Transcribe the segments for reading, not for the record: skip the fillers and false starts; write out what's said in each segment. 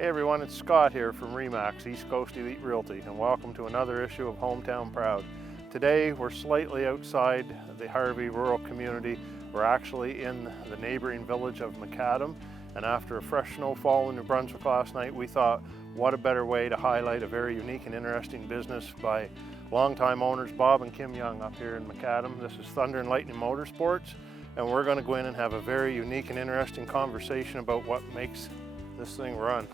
Hey everyone, it's Scott here from RE/MAX, East Coast Elite Realty, and welcome to another issue of Hometown Proud. Today we're slightly outside the Harvey rural community. We're actually in the neighboring village of Macadam, and after a fresh snowfall in New Brunswick last night, we thought what a better way to highlight a very unique and interesting business by longtime owners Bob and Kim Young up here in Macadam. This is Thunder and Lightning Motorsports, and we're going to go in and have a very unique and interesting conversation about what makes this thing run.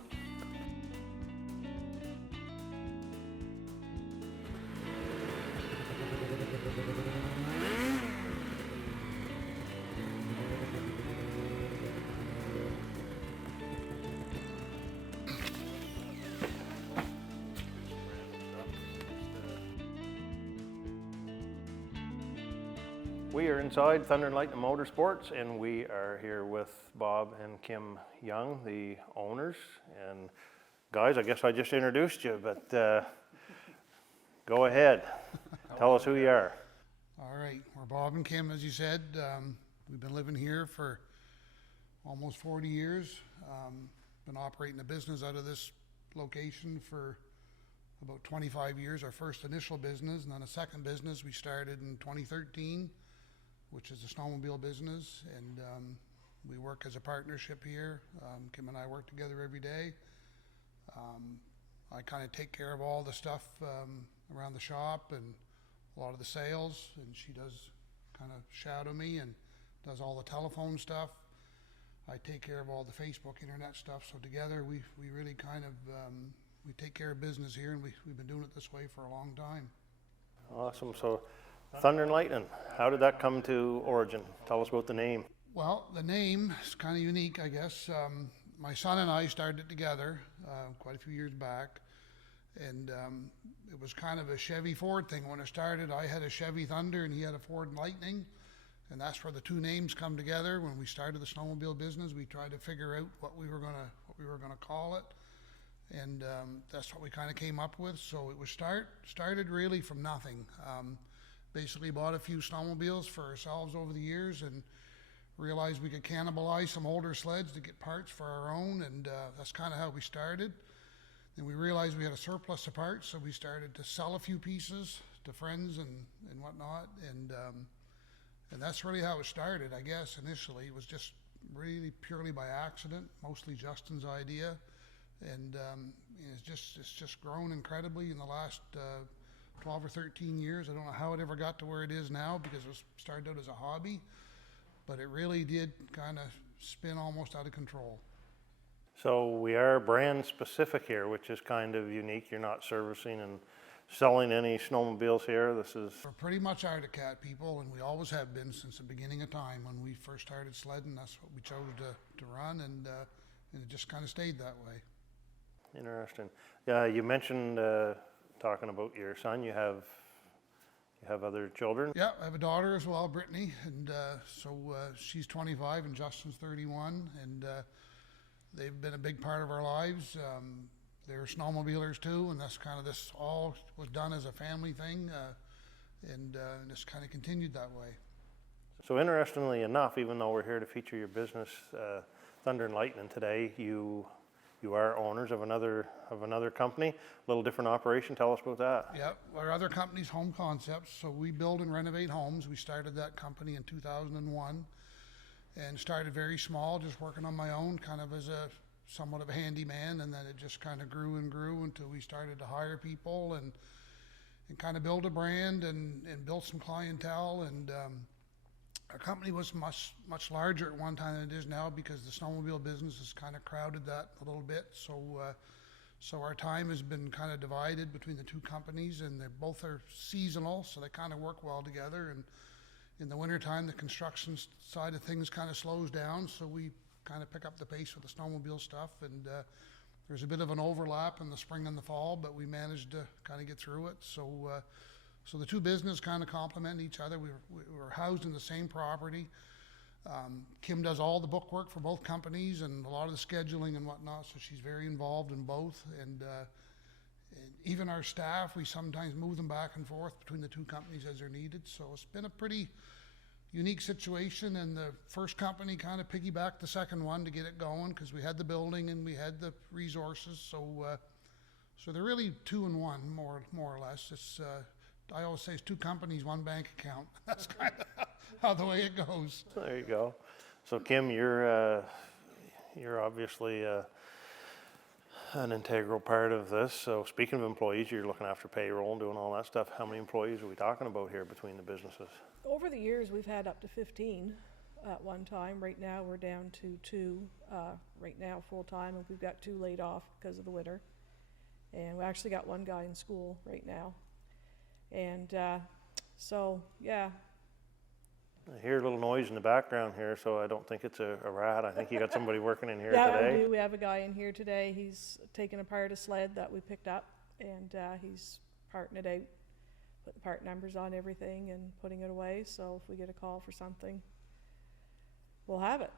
We are inside Thunder and Lightning Motorsports, and we are here with Bob and Kim Young, the owners. And guys, I guess I just introduced you, but go ahead. Tell us who you are. All right, we're Bob and Kim, as you said. We've been living here for almost 40 years. Been operating the business out of this location for about 25 years. Our first initial business, and then a second business we started in 2013. Which is a snowmobile business, and we work as a partnership here. Kim and I work together every day. I kind of take care of all the stuff around the shop and a lot of the sales, and she does kind of shadow me and does all the telephone stuff. I take care of all the Facebook, internet stuff, so together we really kind of, we take care of business here, and we've been doing it this way for a long time. Awesome. So Thunder and Lightning, how did that come to origin? Tell us about the name. Well, the name is kind of unique, I guess. My son and I started it together quite a few years back, and it was kind of a Chevy Ford thing. When it started, I had a Chevy Thunder and he had a Ford Lightning, and that's where the two names come together. When we started the snowmobile business, we tried to figure out what we were gonna call it, and that's what we kind of came up with. So it was started really from nothing. Basically bought a few snowmobiles for ourselves over the years and realized we could cannibalize some older sleds to get parts for our own, and that's kind of how we started. Then we realized we had a surplus of parts, so we started to sell a few pieces to friends and whatnot, and that's really how it started, I guess. Initially, it was just really purely by accident, mostly Justin's idea, and it's just grown incredibly in the last 12 or 13 years. I don't know how it ever got to where it is now, because it was started out as a hobby, but it really did kind of spin almost out of control. So we are brand specific here, which is kind of unique. You're not servicing and selling any snowmobiles here. We're pretty much Arctic Cat people, and we always have been since the beginning of time. When we first started sledding, that's what we chose to run, and it just kind of stayed that way. Interesting. Yeah, you mentioned talking about your son, you have other children? Yeah, I have a daughter as well, Brittany, and so she's 25 and Justin's 31, and they've been a big part of our lives. They're snowmobilers too, and that's kind of, this all was done as a family thing, and it's kind of continued that way. So interestingly enough, even though we're here to feature your business, Thunder and Lightning today, you are owners of another company, a little different operation. Tell us about that. Yeah, our other company's Home Concepts. So we build and renovate homes. We started that company in 2001 and started very small, just working on my own, kind of as a somewhat of a handyman, and then it just kind of grew and grew until we started to hire people and kind of build a brand and build some clientele. And our company was much larger at one time than it is now, because the snowmobile business has kind of crowded that a little bit. So our time has been kind of divided between the two companies, and they both are seasonal, so they kind of work well together. And in the wintertime, the construction side of things kind of slows down, so we kind of pick up the pace with the snowmobile stuff. And there's a bit of an overlap in the spring and the fall, but we managed to kind of get through it. So the two businesses kind of complement each other. We're housed in the same property. Kim does all the book work for both companies and a lot of the scheduling and whatnot, so she's very involved in both. And even our staff, we sometimes move them back and forth between the two companies as they're needed. So it's been a pretty unique situation, and the first company kind of piggybacked the second one to get it going because we had the building and we had the resources. So they're really two in one, more or less. It's I always say it's two companies, one bank account. That's kind of how the way it goes. There you go. So Kim, you're obviously an integral part of this. So speaking of employees, you're looking after payroll and doing all that stuff. How many employees are we talking about here between the businesses? Over the years, we've had up to 15 at one time. Right now, we're down to 2 right now full-time, and we've got 2 laid off because of the winter. And we actually got 1 guy in school right now. And so, yeah. I hear a little noise in the background here, so I don't think it's a rat. I think you got somebody working in here Yeah, today. we do. We have a guy in here today. He's taking apart a sled that we picked up, and he's parting it out, putting part numbers on everything and putting it away. So if we get a call for something, we'll have it.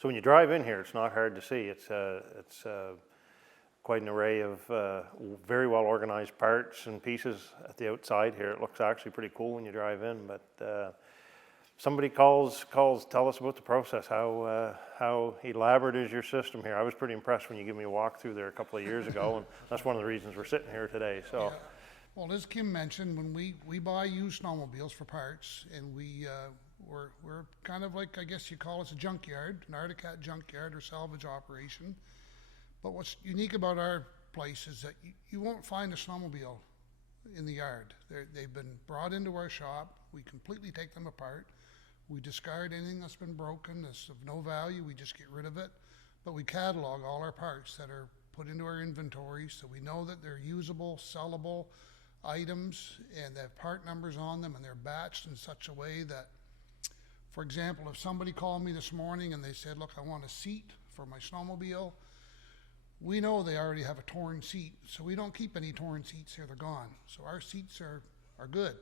So when you drive in here, it's not hard to see. It's quite an array of very well organized parts and pieces at the outside here. It looks actually pretty cool when you drive in, but somebody calls, tell us about the process. How elaborate is your system here? I was pretty impressed when you gave me a walk through there a couple of years ago, and that's one of the reasons we're sitting here today. So, Yeah. Well, as Kim mentioned, when we buy used snowmobiles for parts, and we're kind of like, I guess you call us a junkyard, an Articat junkyard or salvage operation. But what's unique about our place is that you won't find a snowmobile in the yard. They've been brought into our shop. We completely take them apart. We discard anything that's been broken, that's of no value. We just get rid of it. But we catalog all our parts that are put into our inventory, so we know that they're usable, sellable items, and they have part numbers on them, and they're batched in such a way that, for example, if somebody called me this morning and they said, look, I want a seat for my snowmobile, we know they already have a torn seat, so we don't keep any torn seats here. They're gone. So our seats are good,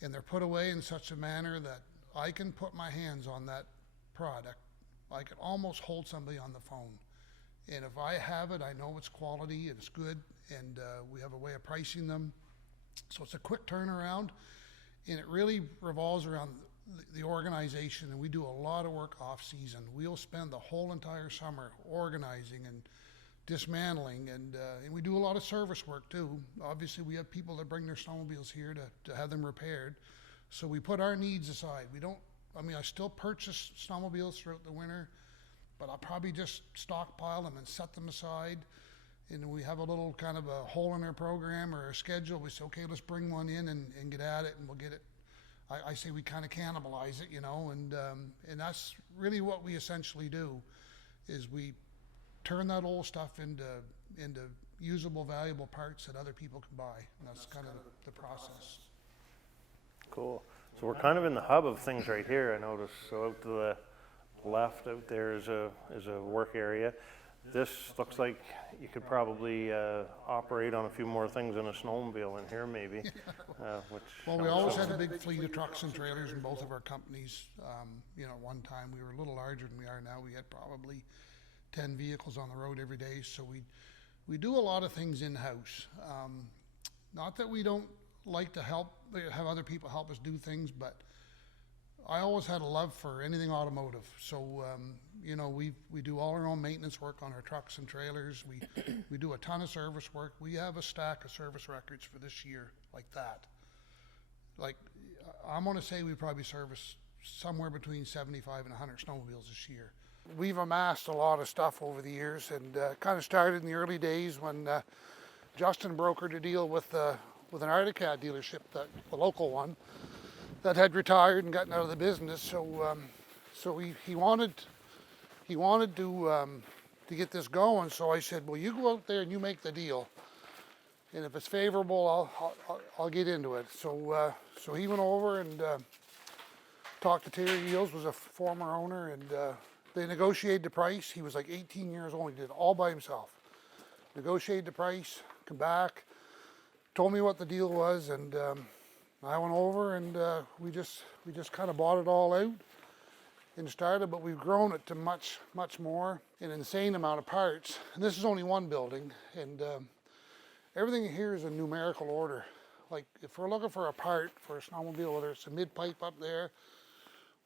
and they're put away in such a manner that I can put my hands on that product. I can almost hold somebody on the phone. And if I have it, I know it's quality, it's good, and we have a way of pricing them. So it's a quick turnaround, and it really revolves around the organization, and we do a lot of work off season. We'll spend the whole entire summer organizing and dismantling, and we do a lot of service work too. Obviously, we have people that bring their snowmobiles here to have them repaired. So we put our needs aside. I still purchase snowmobiles throughout the winter, but I'll probably just stockpile them and set them aside. And we have a little kind of a hole in our program or a schedule. We say, okay, let's bring one in and get at it, and we'll get it. I say we kind of cannibalize it, and that's really what we essentially do, is we turn that old stuff into usable, valuable parts that other people can buy. And that's kind of the process. cool. So we're kind of in the hub of things right here, I noticed. So out to the left out there is a work area. This looks like you could probably operate on a few more things than a snowmobile in here, maybe. Well, we always had a big fleet of trucks and trailers in both of our companies. One time we were a little larger than we are now. We had probably 10 vehicles on the road every day. So we do a lot of things in-house. Not that we don't like to have other people help us do things, but I always had a love for anything automotive. So, we do all our own maintenance work on our trucks and trailers. We do a ton of service work. We have a stack of service records for this year like that. Like, I'm going to say we probably service somewhere between 75 and 100 snowmobiles this year. We've amassed a lot of stuff over the years, and kind of started in the early days when Justin brokered a deal with an Articat dealership, the local one, that had retired and gotten out of the business. So he wanted to get this going. So I said, well, you go out there and you make the deal, and if it's favorable, I'll get into it. So he went over and talked to Terry Eels, was a former owner, and they negotiated the price. He was like 18 years old. He did it all by himself. Negotiated the price, come back, told me what the deal was, and I went over and we just kind of bought it all out and started, but we've grown it to much, much more, an insane amount of parts. And this is only one building, and everything here is in numerical order. Like if we're looking for a part for a snowmobile, whether it's a mid-pipe up there,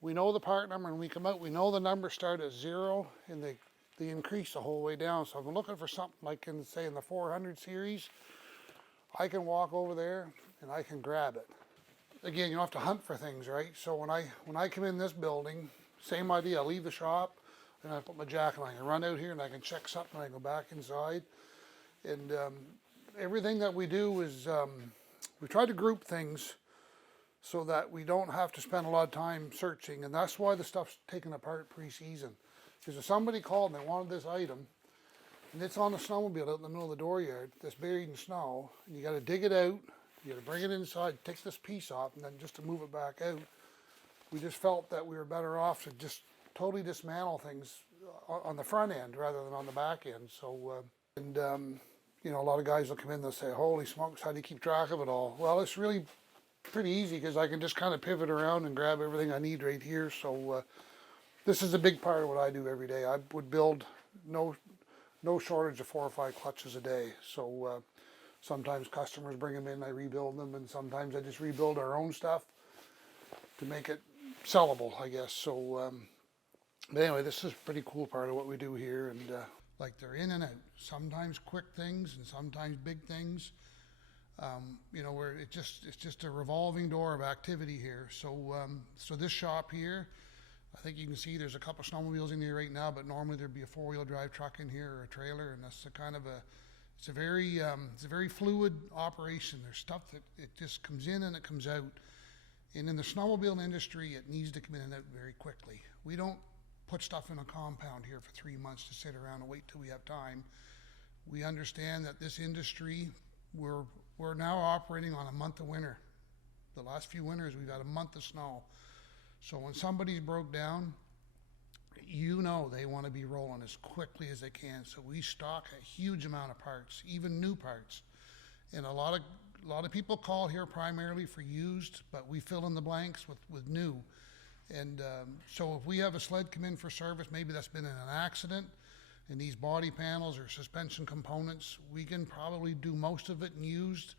we know the part number, and we come out, we know the numbers start at 0, and they increase the whole way down. So if I'm looking for something like in, say, in the 400 series, I can walk over there and I can grab it. Again, you don't have to hunt for things, right? So when I come in this building, same idea. I leave the shop and I put my jacket on. I can run out here and I can check something. I can go back inside, and everything that we do is we try to group things so that we don't have to spend a lot of time searching, and that's why the stuff's taken apart pre-season. Because if somebody called and they wanted this item, and it's on a snowmobile out in the middle of the dooryard that's buried in snow, and you got to dig it out, you got to bring it inside, take this piece off, and then just to move it back out, we just felt that we were better off to just totally dismantle things on the front end rather than on the back end. So, you know, a lot of guys will come in and they'll say, holy smokes, how do you keep track of it all? Well, it's really pretty easy because I can just kind of pivot around and grab everything I need right here. So this is a big part of what I do every day. I would build no shortage of 4 or 5 clutches a day. So sometimes customers bring them in, I rebuild them, and sometimes I just rebuild our own stuff to make it sellable, I guess. So but anyway, this is a pretty cool part of what we do here, and like they're in and out. Sometimes quick things and sometimes big things. You know, where it's just a revolving door of activity here. So so this shop here, I think you can see there's a couple of snowmobiles in here right now, but normally there'd be a 4-wheel drive truck in here or a trailer, and that's a kind of it's a very fluid operation. There's stuff that it just comes in and it comes out. And in the snowmobile industry, it needs to come in and out very quickly. We don't put stuff in a compound here for 3 months to sit around and wait till we have time. We understand that this industry, we're now operating on a month of winter. The last few winters, we've had a month of snow. So when somebody's broke down, you know they want to be rolling as quickly as they can. So we stock a huge amount of parts, even new parts. And a lot of people call here primarily for used, but we fill in the blanks with new. And so if we have a sled come in for service, maybe that's been in an accident, and these body panels or suspension components, we can probably do most of it in used.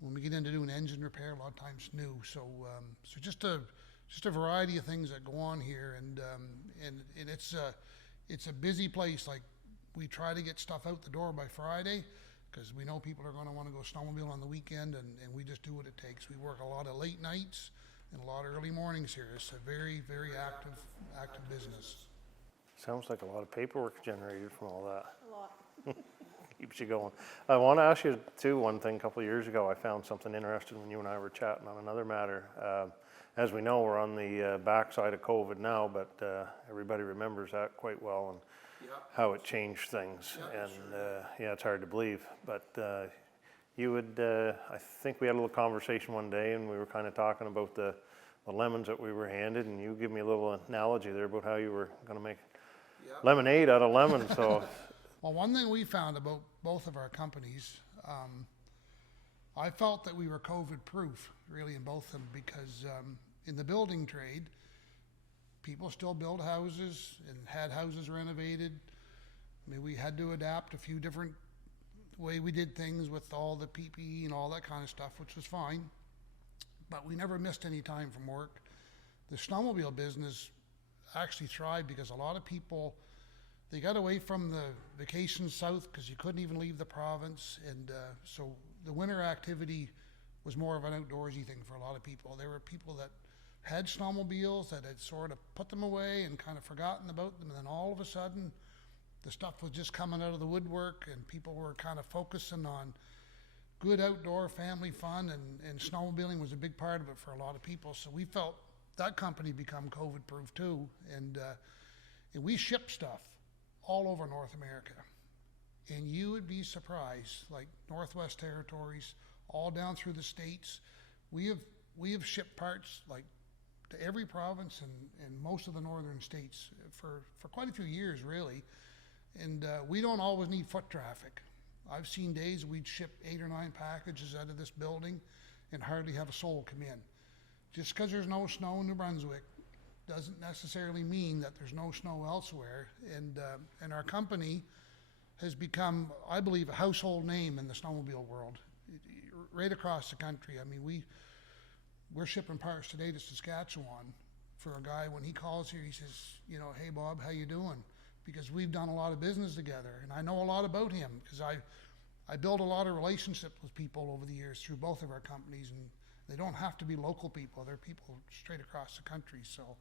When we get into doing engine repair, a lot of times new. So so just a variety of things that go on here, and it's a busy place. Like, we try to get stuff out the door by Friday, because we know people are going to want to go snowmobile on the weekend, and we just do what it takes. We work a lot of late nights and a lot of early mornings here. It's a very, very active business. Sounds like a lot of paperwork generated from all that. A lot. Keeps you going. I want to ask you too, one thing. A couple of years ago, I found something interesting when you and I were chatting on another matter. As we know, we're on the backside of COVID now, but everybody remembers that quite well, and how it changed things. And yeah, it's hard to believe. But you would, I think we had a little conversation one day, and we were kind of talking about the lemons that we were handed, and you give me a little analogy there about how you were going to make lemonade out of lemons. So, well, one thing we found about both of our companies, I felt that we were COVID-proof, really, in both of them, because in the building trade, people still build houses and had houses renovated. I mean, we had to adapt a few different way we did things with all the PPE and all that kind of stuff, which was fine, but we never missed any time from work. The snowmobile business actually thrived because a lot of people, they got away from the vacations south because you couldn't even leave the province, and so the winter activity was more of an outdoorsy thing for a lot of people. There were people that had snowmobiles that had sort of put them away and kind of forgotten about them, and then all of a sudden the stuff was just coming out of the woodwork, and people were kind of focusing on good outdoor family fun, and snowmobiling was a big part of it for a lot of people. So we felt that company become COVID-proof too, and we ship stuff all over North America. And you would be surprised, like Northwest Territories, all down through the states. We have shipped parts like to every province and most of the northern states for quite a few years, really. And we don't always need foot traffic. I've seen days we'd ship 8 or 9 packages out of this building and hardly have a soul come in. Just because there's no snow in New Brunswick doesn't necessarily mean that there's no snow elsewhere. And our company has become, I believe, a household name in the snowmobile world, right across the country. I mean, we're shipping parts today to Saskatchewan for a guy when he calls here, he says, you know, hey Bob, how you doing? Because we've done a lot of business together, and I know a lot about him because I built a lot of relationships with people over the years through both of our companies, and they don't have to be local people. They're people straight across the country. So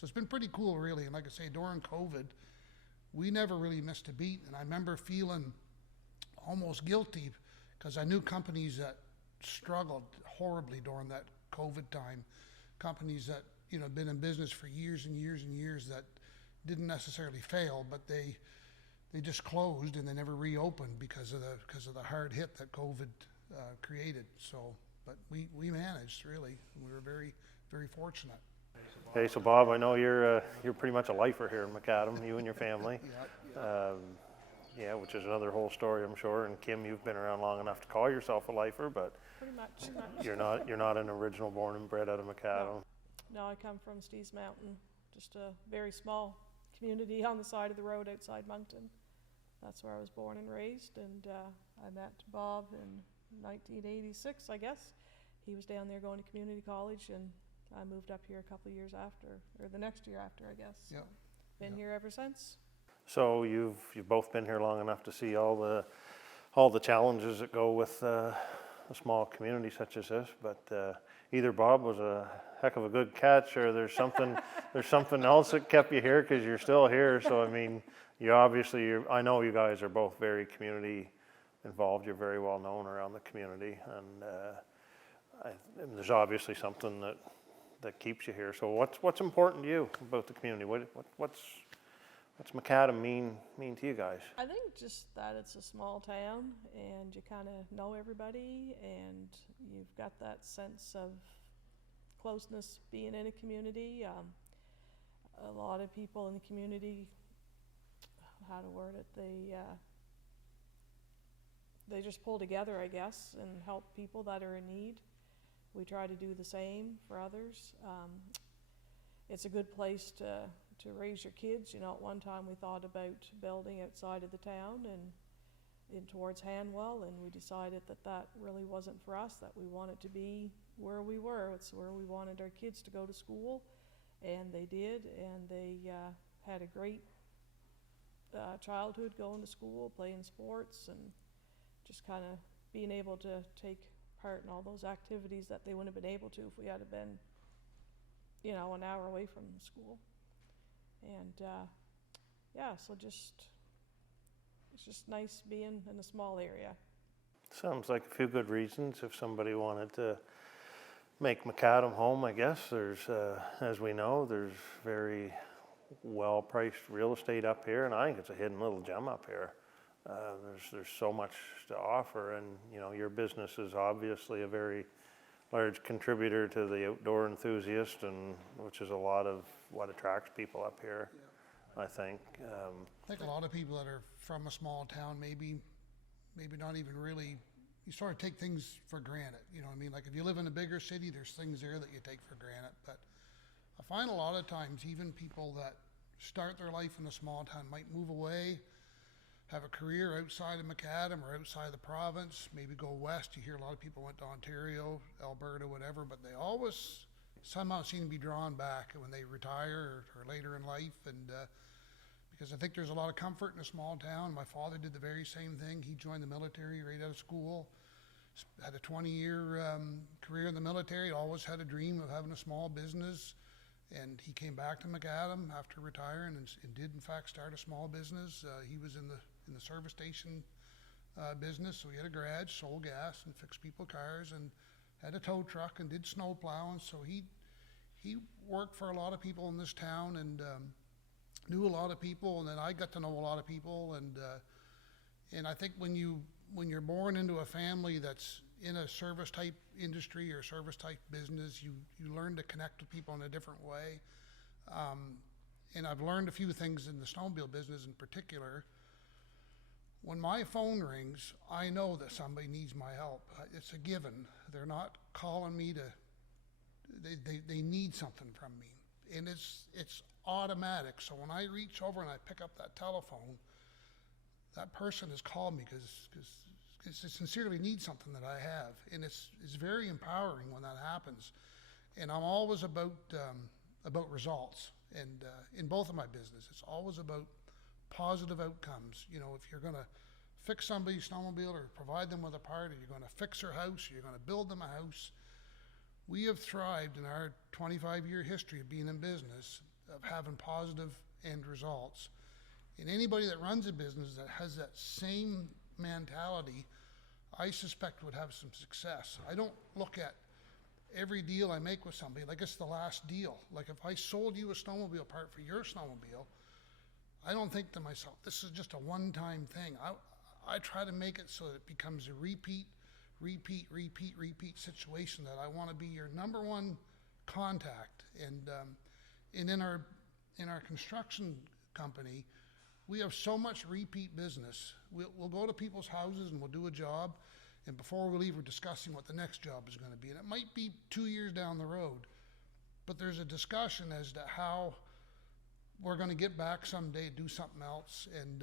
it's been pretty cool, really. And like I say, during COVID, we never really missed a beat. And I remember feeling almost guilty because I knew companies that struggled horribly during that COVID time. Companies that, you know, been in business for years and years and years that didn't necessarily fail, but they just closed and they never reopened because of the hard hit that COVID created. So, but we managed, really. We were very, very fortunate. Okay, so Bob, I know you're pretty much a lifer here in Macadam, you and your family. Yeah, which is another whole story, I'm sure. And Kim, you've been around long enough to call yourself a lifer, but Pretty much. you're not an original born and bred out of Macadam. No, I come from Steves Mountain, just a very small community on the side of the road outside Moncton. That's where I was born and raised, and I met Bob in 1986, I guess. He was down there going to community college, and I moved up here a couple of years after, or the next year after, I guess. Yep. So been here ever since. So you've both been here long enough to see all the challenges that go with a small community such as this. But either Bob was a heck of a good catch, or there's something else that kept you here because you're still here. So I mean, I know you guys are both very community involved. You're very well known around the community, and there's obviously something that keeps you here. So what's important to you about the community? What's Macadam mean to you guys? I think just that it's a small town and you kind of know everybody and you've got that sense of closeness being in a community. A lot of people in the community, how to word it, they just pull together, I guess, and help people that are in need. We try to do the same for others. It's a good place to raise your kids. You know, at one time we thought about building outside of the town and in towards Hanwell, and we decided that really wasn't for us, that we wanted to be where we were. It's where we wanted our kids to go to school, and they did, and they had a great childhood going to school, playing sports, and just kind of being able to take part in all those activities that they wouldn't have been able to if we had been, you know, an hour away from the school. And so it's just nice being in a small area. Sounds like a few good reasons if somebody wanted to make Macadam home. I guess there's, as we know, there's very well-priced real estate up here, and I think it's a hidden little gem up here. There's so much to offer, and you know, your business is obviously a very large contributor to the outdoor enthusiast, and which is a lot of what attracts people up here. Yeah. I think a lot of people that are from a small town maybe not even really, you sort of take things for granted. You know what I mean? Like if you live in a bigger city, there's things there that you take for granted. But I find a lot of times even people that start their life in a small town might move away, have a career outside of Macadam or outside the province, maybe go west. You hear a lot of people went to Ontario, Alberta, whatever, but they always somehow seem to be drawn back when they retire or later in life. And because I think there's a lot of comfort in a small town. My father did the very same thing. He joined the military right out of school, had a 20-year career in the military, always had a dream of having a small business. And he came back to Macadam after retiring and did in fact start a small business. He was in the service station business, so he had a garage, sold gas and fixed people cars, and had a tow truck and did snow plowing. So he worked for a lot of people in this town and knew a lot of people, and then I got to know a lot of people. And I think when you're born into a family that's in a service type industry or service type business, you learn to connect with people in a different way. And I've learned a few things in the snowmobile business in particular. When my phone rings, I know that somebody needs my help. It's a given. They're not calling me they need something from me. And it's automatic. So when I reach over and I pick up that telephone, that person has called me because they sincerely need something that I have. And it's very empowering when that happens. And I'm always about about results. And in both of my business, it's always about positive outcomes. You know, if you're going to fix somebody's snowmobile or provide them with a part, or you're going to fix their house, or you're going to build them a house, we have thrived in our 25-year history of being in business of having positive end results. And anybody that runs a business that has that same mentality, I suspect would have some success. I don't look at every deal I make with somebody like it's the last deal. Like if I sold you a snowmobile part for your snowmobile, I don't think to myself, this is just a one-time thing. I try to make it so that it becomes a repeat situation, that I want to be your number one contact. And in our construction company, we have so much repeat business. We'll go to people's houses and we'll do a job, and before we leave, we're discussing what the next job is going to be. And it might be 2 years down the road, but there's a discussion as to how we're going to get back someday, do something else. And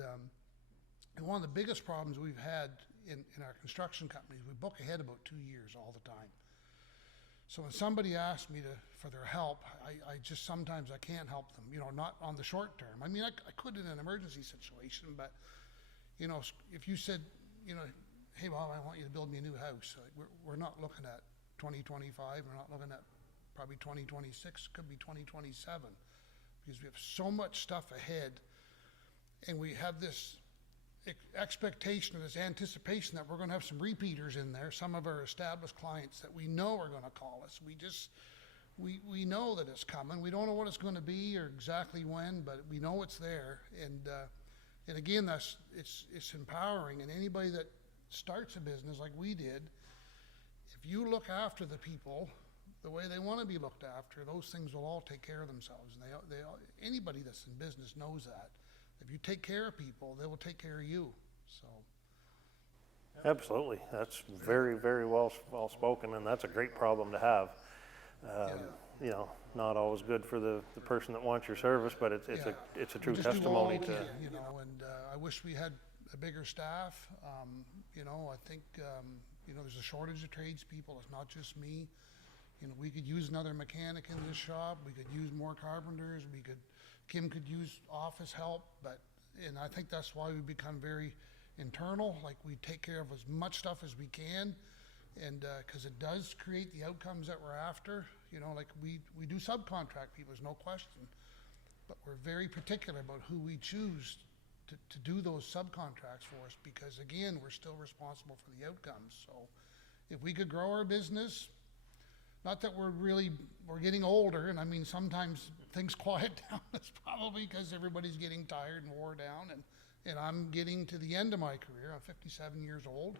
one of the biggest problems we've had in our construction companies, we book ahead about 2 years all the time. So when somebody asks me for their help, I just sometimes I can't help them, you know, not on the short term. I mean, I could in an emergency situation, but, you know, if you said, you know, hey, Bob, I want you to build me a new house, we're not looking at 2025, we're not looking at probably 2026, could be 2027, because we have so much stuff ahead, and we have this expectation or this anticipation that we're going to have some repeaters in there, some of our established clients that we know are going to call us. We know that it's coming. We don't know what it's going to be or exactly when, but we know it's there. And again, it's empowering. And anybody that starts a business like we did, if you look after the people the way they want to be looked after, those things will all take care of themselves. And anybody that's in business knows that. If you take care of people, they will take care of you. So. Absolutely, that's very, very well spoken, and that's a great problem to have. You know, not always good for the person that wants your service, but it's a true testimony to. You know, and I wish we had a bigger staff. You know, I think you know, there's a shortage of tradespeople. It's not just me. You know, we could use another mechanic in this shop. We could use more carpenters. Kim could use office help, and I think that's why we've become very internal. Like, we take care of as much stuff as we can, and because it does create the outcomes that we're after. You know, like we do subcontract people, there's no question, but we're very particular about who we choose to do those subcontracts for us, because again, we're still responsible for the outcomes. So if we could grow our business, not that we're getting older, and I mean, sometimes things quiet down. That's probably because everybody's getting tired and wore down, and I'm getting to the end of my career. I'm 57 years old.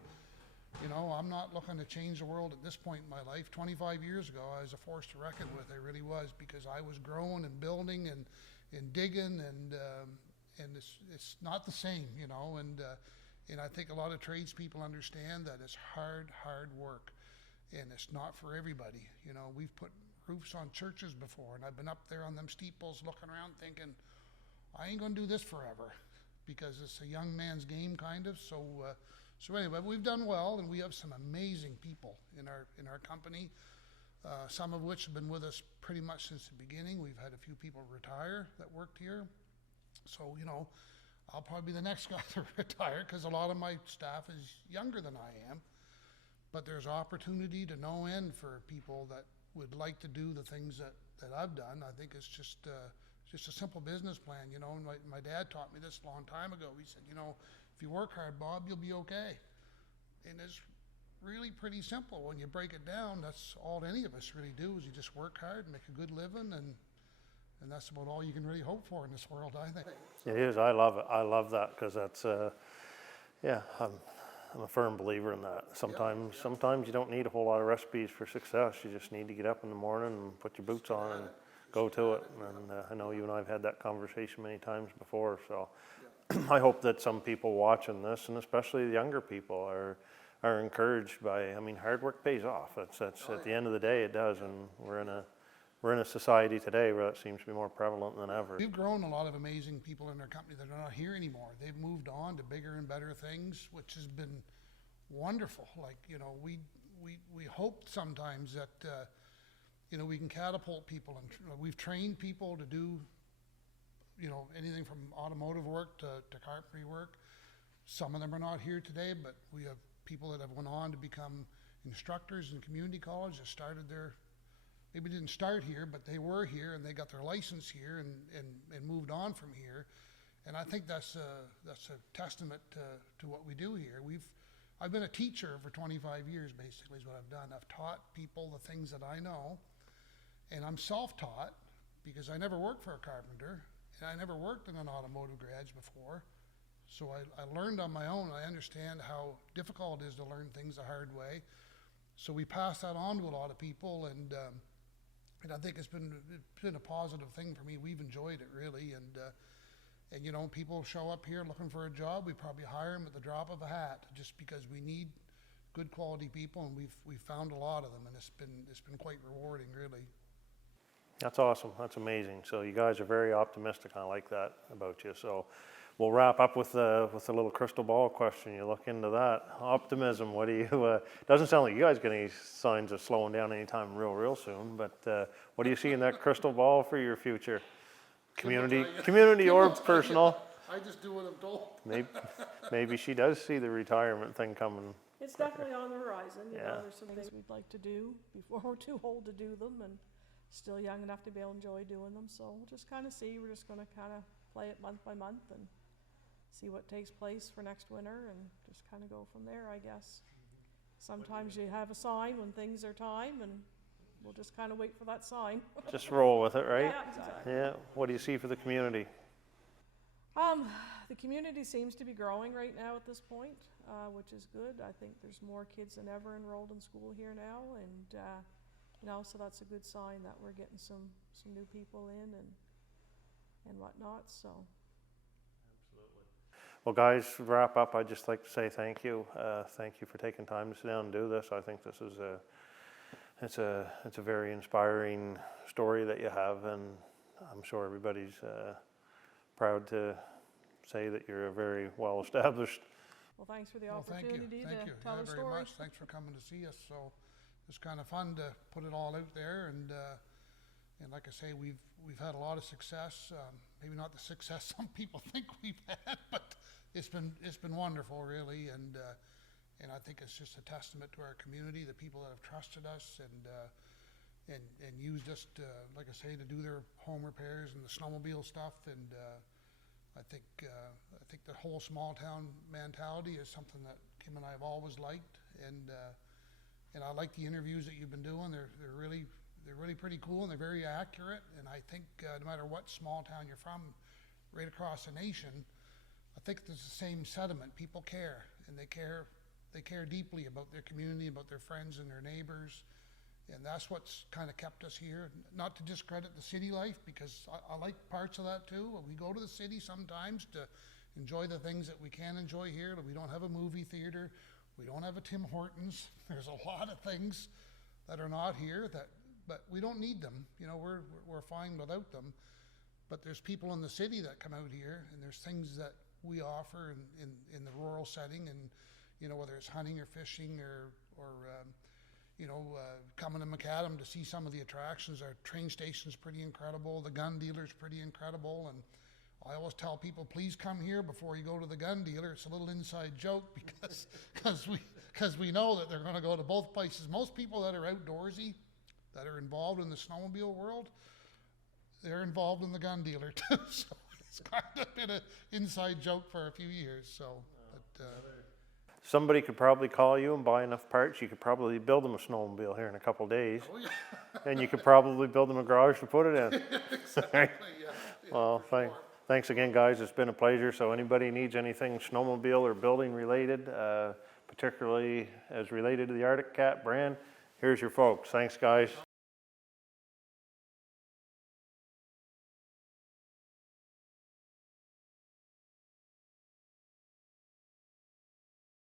You know, I'm not looking to change the world at this point in my life. 25 years ago, I was a force to reckon with. I really was, because I was growing and building and digging, and it's not the same, you know. And I think a lot of tradespeople understand that it's hard work. And it's not for everybody. You know, we've put roofs on churches before, and I've been up there on them steeples looking around thinking, I ain't gonna do this forever, because it's a young man's game, kind of. So anyway, we've done well, and we have some amazing people in our company, some of which have been with us pretty much since the beginning. We've had a few people retire that worked here. So, you know, I'll probably be the next guy to retire, because a lot of my staff is younger than I am. But there's opportunity to no end for people that would like to do the things that I've done. I think it's just a simple business plan, you know. And my dad taught me this a long time ago. He said, you know, if you work hard, Bob, you'll be okay. And it's really pretty simple. When you break it down, that's all any of us really do, is you just work hard and make a good living, and that's about all you can really hope for in this world, I think. It is. I love it. I love that, because that's, I'm a firm believer in that. Sometimes you don't need a whole lot of recipes for success. You just need to get up in the morning and put your boots on and go to it. And I know you and I have had that conversation many times before. So I hope that some people watching this, and especially the younger people, are encouraged by. I mean, hard work pays off. That's at the end of the day, it does. And we're in a society today where that seems to be more prevalent than ever. We've grown a lot of amazing people in our company that are not here anymore. They've moved on to bigger and better things, which has been wonderful. Like, you know, we hope sometimes that you know, we can catapult people, and we've trained people to do, you know, anything from automotive work to carpentry work. Some of them are not here today, but we have people that have went on to become instructors in community college that started their, maybe didn't start here, but they were here and they got their license here and moved on from here. And I think that's a testament to what we do here. I've been a teacher for 25 years, basically, is what I've done. I've taught people the things that I know, and I'm self-taught because I never worked for a carpenter, and I never worked in an automotive garage before. So I learned on my own. I understand how difficult it is to learn things the hard way. So we pass that on to a lot of people, and I think it's been a positive thing for me. We've enjoyed it really, and you know, people show up here looking for a job. We probably hire them at the drop of a hat, just because we need good quality people, and we've found a lot of them, and it's been quite rewarding, really. That's awesome. That's amazing. So you guys are very optimistic. I like that about you. So we'll wrap up with a little crystal ball question. You look into that optimism. What do you? Doesn't sound like you guys get any signs of slowing down anytime real soon. But what do you see in that crystal ball for your future? Community or personal? I just do what I'm told. Maybe she does see the retirement thing coming. It's definitely on the horizon. You Yeah. know, there's some things we'd like to do before we're too old to do them, and still young enough to be able to enjoy doing them. So we'll just kind of see. We're just going to kind of play it month by month and see what takes place for next winter, and just kind of go from there, I guess. Sometimes you have a sign when things are time, and we'll just kind of wait for that sign. Just roll with it, right? Yeah, exactly. Yeah. What do you see for the community? The community seems to be growing right now at this point, which is good. I think there's more kids than ever enrolled in school here now, and you know, so that's a good sign that we're getting some new people in and whatnot. So. Well, guys, to wrap up, I'd just like to say thank you. Thank you for taking time to sit down and do this. I think this is it's a very inspiring story that you have, and I'm sure everybody's proud to say that you're a very well-established. Well, thanks for the Well, opportunity to thank you. tell the very story. much. Thanks for coming to see us. So it's kind of fun to put it all out there, and like I say, we've had a lot of success. Maybe not the success some people think we've had, but it's been wonderful, really, and I think it's just a testament to our community, the people that have trusted us and used us to, like I say, to do their home repairs and the snowmobile stuff, and I think the whole small town mentality is something that Kim and I have always liked, and I like the interviews that you've been doing. They're really pretty cool, and they're very accurate, and I think no matter what small town you're from, right across the nation, I think there's the same sentiment. People care, and they care deeply about their community, about their friends and their neighbors, and that's what's kind of kept us here. Not to discredit the city life, because I like parts of that too. We go to the city sometimes to enjoy the things that we can enjoy here. We don't have a movie theater. We don't have a Tim Hortons. There's a lot of things that are not here but we don't need them. You know, we're fine without them. But there's people in the city that come out here, and there's things that we offer in the rural setting, and you know, whether it's hunting or fishing or coming to Macadam to see some of the attractions. Our train station's pretty incredible. The gun dealer's pretty incredible, and I always tell people, please come here before you go to the gun dealer. It's a little inside joke because we know that they're going to go to both places. Most people that are outdoorsy, that are involved in the snowmobile world, they're involved in the gun dealer too. So it's kind of been an inside joke for a few years. So, Somebody could probably call you and buy enough parts. You could probably build them a snowmobile here in a couple of days. oh yeah, And you could probably build them a garage to put it in. exactly. Yeah. Well, thanks again, guys. It's been a pleasure. So anybody needs anything snowmobile or building related, particularly as related to the Arctic Cat brand, here's your folks. Thanks, guys.